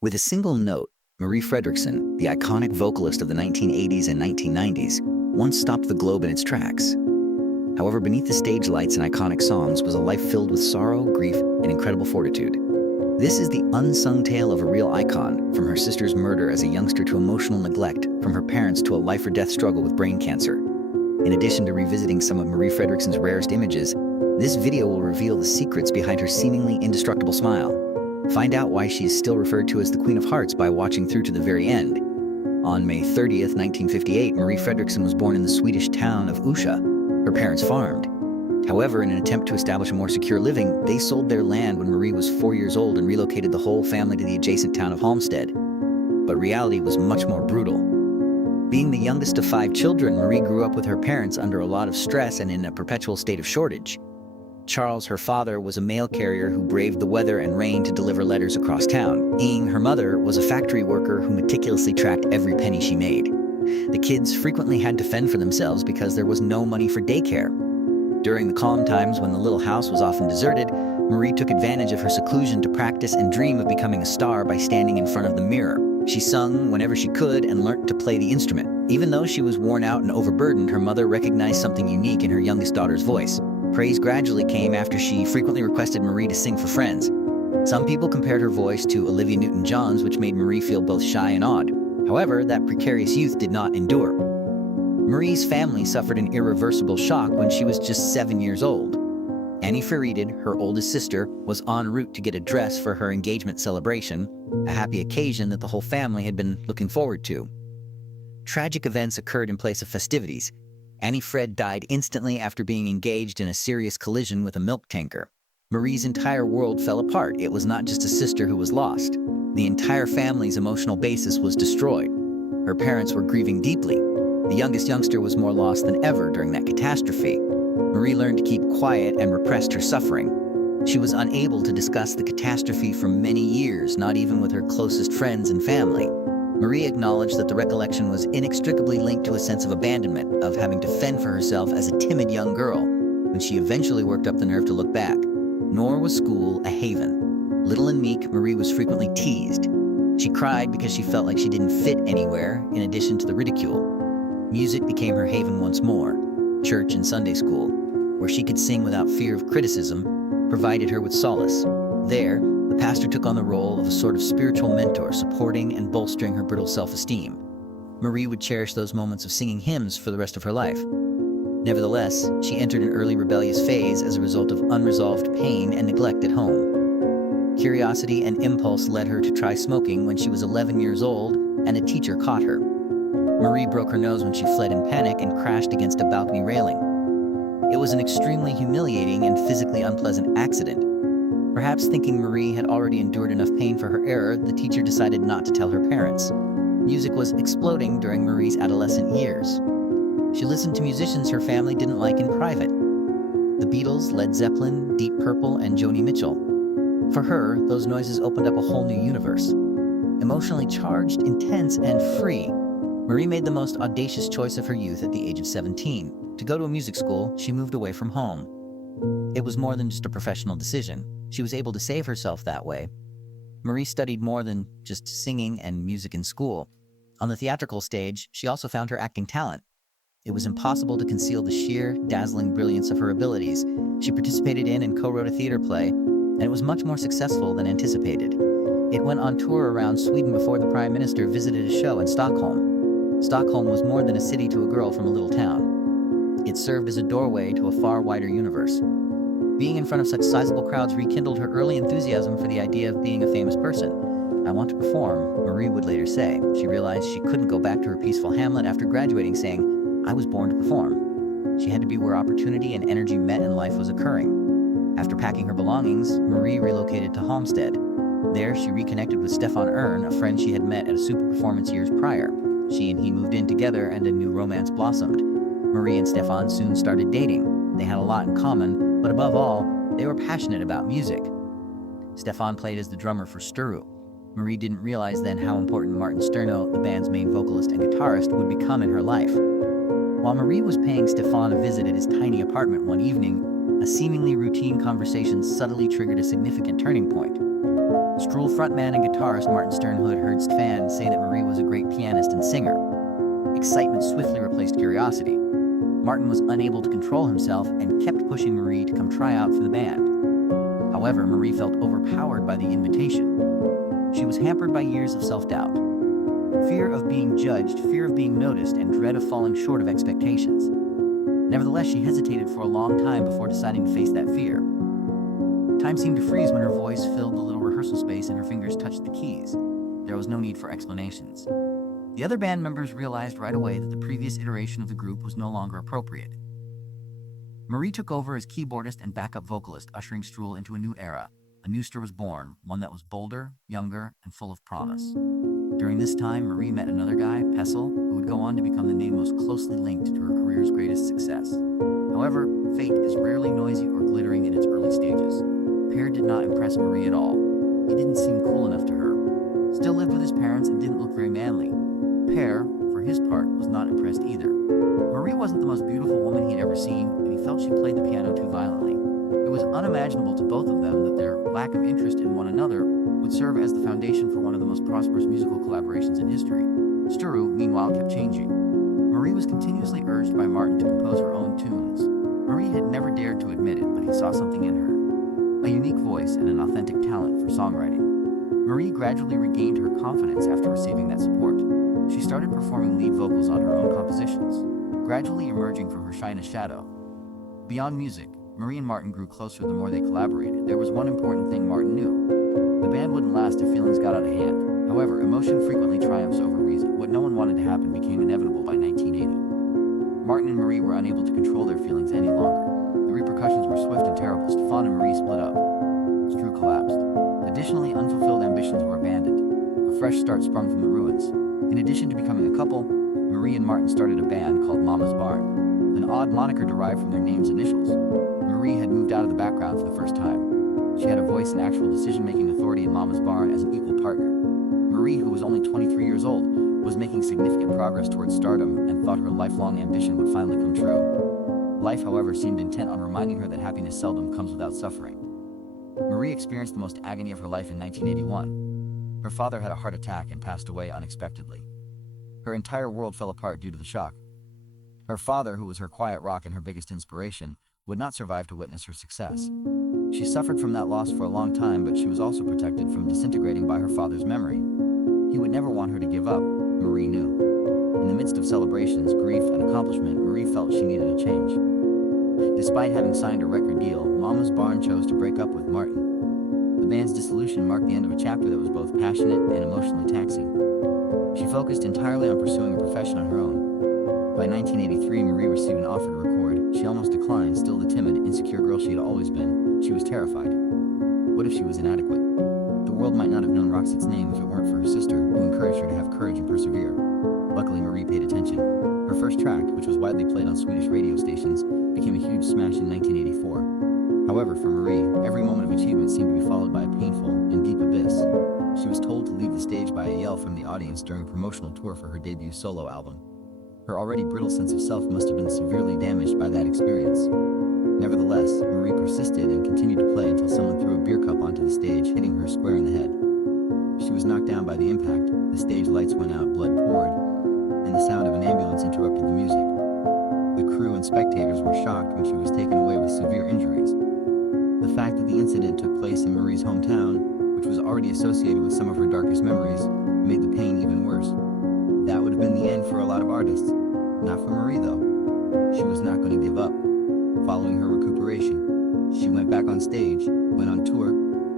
With a single note, Marie Fredriksson, the iconic vocalist of the 1980s and 1990s, once stopped the globe in its tracks. However, beneath the stage lights and iconic songs was a life filled with sorrow, grief, and incredible fortitude. This is the unsung tale of a real icon, from her sister's murder as a youngster to emotional neglect, from her parents to a life-or-death struggle with brain cancer. In addition to revisiting some of Marie Fredriksson's rarest images, this video will reveal the secrets behind her seemingly indestructible smile. Find out why she is still referred to as the Queen of Hearts by watching through to the very end. On May 30th, 1958, Marie Fredriksson was born in the Swedish town of Usha. Her parents farmed. However, in an attempt to establish a more secure living, they sold their land when Marie was 4 years old and relocated the whole family to the adjacent town of Halmstad. But reality was much more brutal. Being the youngest of 5 children, Marie grew up with her parents under a lot of stress and in a perpetual state of shortage. Charles, her father, was a mail carrier who braved the weather and rain to deliver letters across town. Inge, her mother, was a factory worker who meticulously tracked every penny she made. The kids frequently had to fend for themselves because there was no money for daycare. During the calm times when the little house was often deserted, Marie took advantage of her seclusion to practice and dream of becoming a star by standing in front of the mirror. She sung whenever she could and learnt to play the instrument. Even though she was worn out and overburdened, her mother recognized something unique in her youngest daughter's voice. Praise gradually came after she frequently requested Marie to sing for friends. Some people compared her voice to Olivia Newton-John's, which made Marie feel both shy and awed. However, that precarious youth did not endure. Marie's family suffered an irreversible shock when she was just 7 years old. Annie Fredriksson, her oldest sister, was en route to get a dress for her engagement celebration, a happy occasion that the whole family had been looking forward to. Tragic events occurred in place of festivities. Annie Fred died instantly after being engaged in a serious collision with a milk tanker. Marie's entire world fell apart. It was not just a sister who was lost. The entire family's emotional basis was destroyed. Her parents were grieving deeply. The youngest youngster was more lost than ever during that catastrophe. Marie learned to keep quiet and repressed her suffering. She was unable to discuss the catastrophe for many years, not even with her closest friends and family. Marie acknowledged that the recollection was inextricably linked to a sense of abandonment, of having to fend for herself as a timid young girl, when she eventually worked up the nerve to look back. Nor was school a haven. Little and meek, Marie was frequently teased. She cried because she felt like she didn't fit anywhere, in addition to the ridicule. Music became her haven once more. Church and Sunday school, where she could sing without fear of criticism, provided her with solace. There, the pastor took on the role of a sort of spiritual mentor, supporting and bolstering her brittle self-esteem. Marie would cherish those moments of singing hymns for the rest of her life. Nevertheless, she entered an early rebellious phase as a result of unresolved pain and neglect at home. Curiosity and impulse led her to try smoking when she was 11 years old, and a teacher caught her. Marie broke her nose when she fled in panic and crashed against a balcony railing. It was an extremely humiliating and physically unpleasant accident. Perhaps thinking Marie had already endured enough pain for her error, the teacher decided not to tell her parents. Music was exploding during Marie's adolescent years. She listened to musicians her family didn't like in private. The Beatles, Led Zeppelin, Deep Purple, and Joni Mitchell. For her, those noises opened up a whole new universe. Emotionally charged, intense, and free, Marie made the most audacious choice of her youth at the age of 17. To go to a music school, she moved away from home. It was more than just a professional decision. She was able to save herself that way. Marie studied more than just singing and music in school. On the theatrical stage, she also found her acting talent. It was impossible to conceal the sheer, dazzling brilliance of her abilities. She participated in and co-wrote a theater play, and it was much more successful than anticipated. It went on tour around Sweden before the Prime Minister visited a show in Stockholm. Stockholm was more than a city to a girl from a little town. It served as a doorway to a far wider universe. Being in front of such sizable crowds rekindled her early enthusiasm for the idea of being a famous person. "I want to perform," Marie would later say. She realized she couldn't go back to her peaceful hamlet after graduating, saying, "I was born to perform." She had to be where opportunity and energy met and life was occurring. After packing her belongings, Marie relocated to Halmstad. There, she reconnected with Stefan Ern, a friend she had met at a super performance years prior. She and he moved in together and a new romance blossomed. Marie and Stefan soon started dating. They had a lot in common, but above all, they were passionate about music. Stefan played as the drummer for Sturu. Marie didn't realize then how important Martin Sterno, the band's main vocalist and guitarist, would become in her life. While Marie was paying Stefan a visit at his tiny apartment one evening, a seemingly routine conversation subtly triggered a significant turning point. Stroll frontman and guitarist Martin Sternhood heard fans say that Marie was a great pianist and singer. Excitement swiftly replaced curiosity. Martin was unable to control himself and kept pushing Marie to come try out for the band. However, Marie felt overpowered by the invitation. She was hampered by years of self-doubt. Fear of being judged, fear of being noticed, and dread of falling short of expectations. Nevertheless, she hesitated for a long time before deciding to face that fear. Time seemed to freeze when her voice filled the little rehearsal space and her fingers touched the keys. There was no need for explanations. The other band members realized right away that the previous iteration of the group was no longer appropriate. Marie took over as keyboardist and backup vocalist, ushering Stroll into a new era. A new star was born, one that was bolder, younger, and full of promise. During this time, Marie met another guy, Pessel, who would go on to become the name most closely linked to her career's greatest success. However, fate is rarely noisy or glittering in its early stages. Per did not impress Marie at all. He didn't seem cool enough to her. Still lived with his parents and didn't look very manly. Per, for his part, was not impressed either. Marie wasn't the most beautiful woman he'd ever seen, and he felt she played the piano too violently. It was unimaginable to both of them that their lack of interest in one another would serve as the foundation for one of the most prosperous musical collaborations in history. Sturu, meanwhile, kept changing. Marie was continuously urged by Martin to compose her own tunes. Marie had never dared to admit it, but he saw something in her. A unique voice and an authentic talent for songwriting. Marie gradually regained her confidence after receiving that support. She started performing lead vocals on her own compositions, gradually emerging from her shyness shadow. Beyond music, Marie and Martin grew closer the more they collaborated. There was one important thing Martin knew. The band wouldn't last if feelings got out of hand. However, emotion frequently triumphs over reason. What no one wanted to happen became inevitable by 1980. Martin and Marie were unable to control their feelings any longer. The repercussions were swift and terrible. Stefan and Marie split up. Stru collapsed. Additionally, unfulfilled ambitions were abandoned. A fresh start sprung from the ruins. In addition to becoming a couple, Marie and Martin started a band called Mama's Barn, an odd moniker derived from their names' initials. Marie had moved out of the background for the first time. She had a voice and actual decision-making authority in Mama's Barn as an equal partner. Marie, who was only 23 years old, was making significant progress towards stardom and thought her lifelong ambition would finally come true. Life, however, seemed intent on reminding her that happiness seldom comes without suffering. Marie experienced the most agony of her life in 1981. Her father had a heart attack and passed away unexpectedly. Her entire world fell apart due to the shock. Her father, who was her quiet rock and her biggest inspiration, would not survive to witness her success. She suffered from that loss for a long time, but she was also protected from disintegrating by her father's memory. He would never want her to give up, Marie knew. In the midst of celebrations, grief, and accomplishment, Marie felt she needed a change. Despite having signed a record deal, Mama's Barn chose to break up with Martin. The band's dissolution marked the end of a chapter that was both passionate and emotionally taxing. She focused entirely on pursuing a profession on her own. By 1983, Marie received an offer to record. She almost declined, still the timid, insecure girl she had always been. She was terrified. What if she was inadequate? The world might not have known Roxette's name if it weren't for her sister, who encouraged her to have courage and persevere. Luckily, Marie paid attention. Her first track, which was widely played on Swedish radio stations, became a huge smash in 1984. However, for Marie, every moment of achievement seemed to be followed by a painful and deep abyss. She was told to leave the stage by a yell from the audience during a promotional tour for her debut solo album. Her already brittle sense of self must have been severely damaged by that experience. Nevertheless, Marie persisted and continued to play until someone threw a beer cup onto the stage, hitting her square in the head. She was knocked down by the impact, the stage lights went out, blood poured, and the sound of an ambulance interrupted the music. The crew and spectators were shocked when she was taken away with severe injuries. The fact that the incident took place in Marie's hometown, which was already associated with some of her darkest memories, made the pain even worse. That would have been the end for a lot of artists. Not for Marie, though. She was not going to give up. Following her recuperation, she went back on stage, went on tour,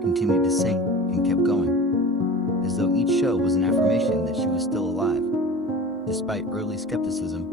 continued to sing, and kept going. As though each show was an affirmation that she was still alive. Despite early skepticism,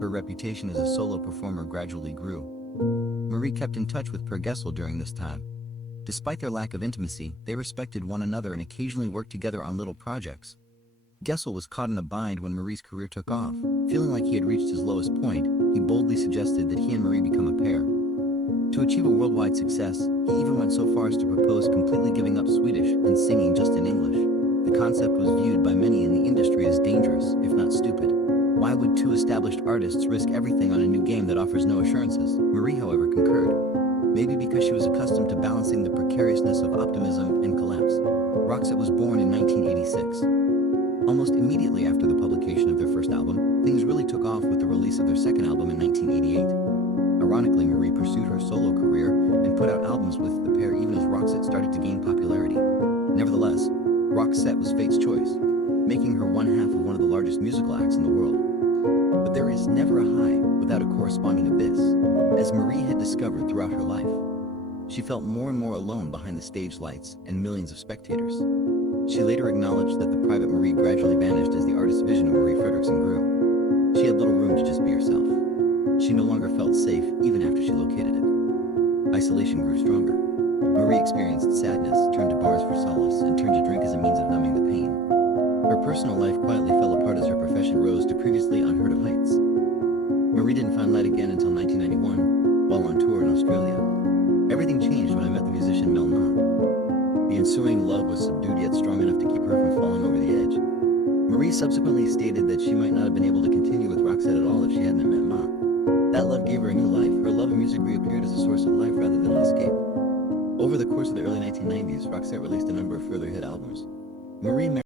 her reputation as a solo performer gradually grew. Marie kept in touch with Per Gessle during this time. Despite their lack of intimacy, they respected one another and occasionally worked together on little projects. Gessle was caught in a bind when Marie's career took off. Feeling like he had reached his lowest point, he boldly suggested that he and Marie become a pair. To achieve a worldwide success, he even went so far as to propose completely giving up Swedish and singing just in English. The concept was viewed by many in the industry as dangerous, if not stupid. Why would two established artists risk everything on a new game that offers no assurances? Marie, however, concurred. Maybe because she was accustomed to balancing the precariousness of optimism and collapse. Roxette was born in 1986. Almost immediately after the publication of their first album, things really took off with the release of their second album in 1988. Ironically, Marie pursued her solo career and put out albums with the pair even as Roxette started to gain popularity. Nevertheless, Roxette was fate's choice, making her one half of one of the largest musical acts in the world. But there is never a high without a corresponding abyss, as Marie had discovered throughout her life. She felt more and more alone behind the stage lights and millions of spectators. She later acknowledged that the private Marie gradually vanished as the artist's vision of Marie Fredriksson grew. She had little room to just be herself. She no longer felt safe even after she located it. Isolation grew stronger. Marie experienced sadness, turned to bars for solace, and turned to drink as a means of numbing the pain. Her personal life quietly fell apart as her profession rose to previously unheard of heights. Marie didn't find light again until 1991, while on tour in Australia. Everything changed when I met the musician Mel Nahn. The ensuing love was subdued yet strong enough to keep her from falling over the edge. Marie subsequently stated that she might not have been able to continue with Roxette at all if she hadn't met Ma. That love gave her a new life. Her love of music reappeared as a source of life rather than an escape. Over the course of the early 1990s, Roxette released a number of further hit albums. Marie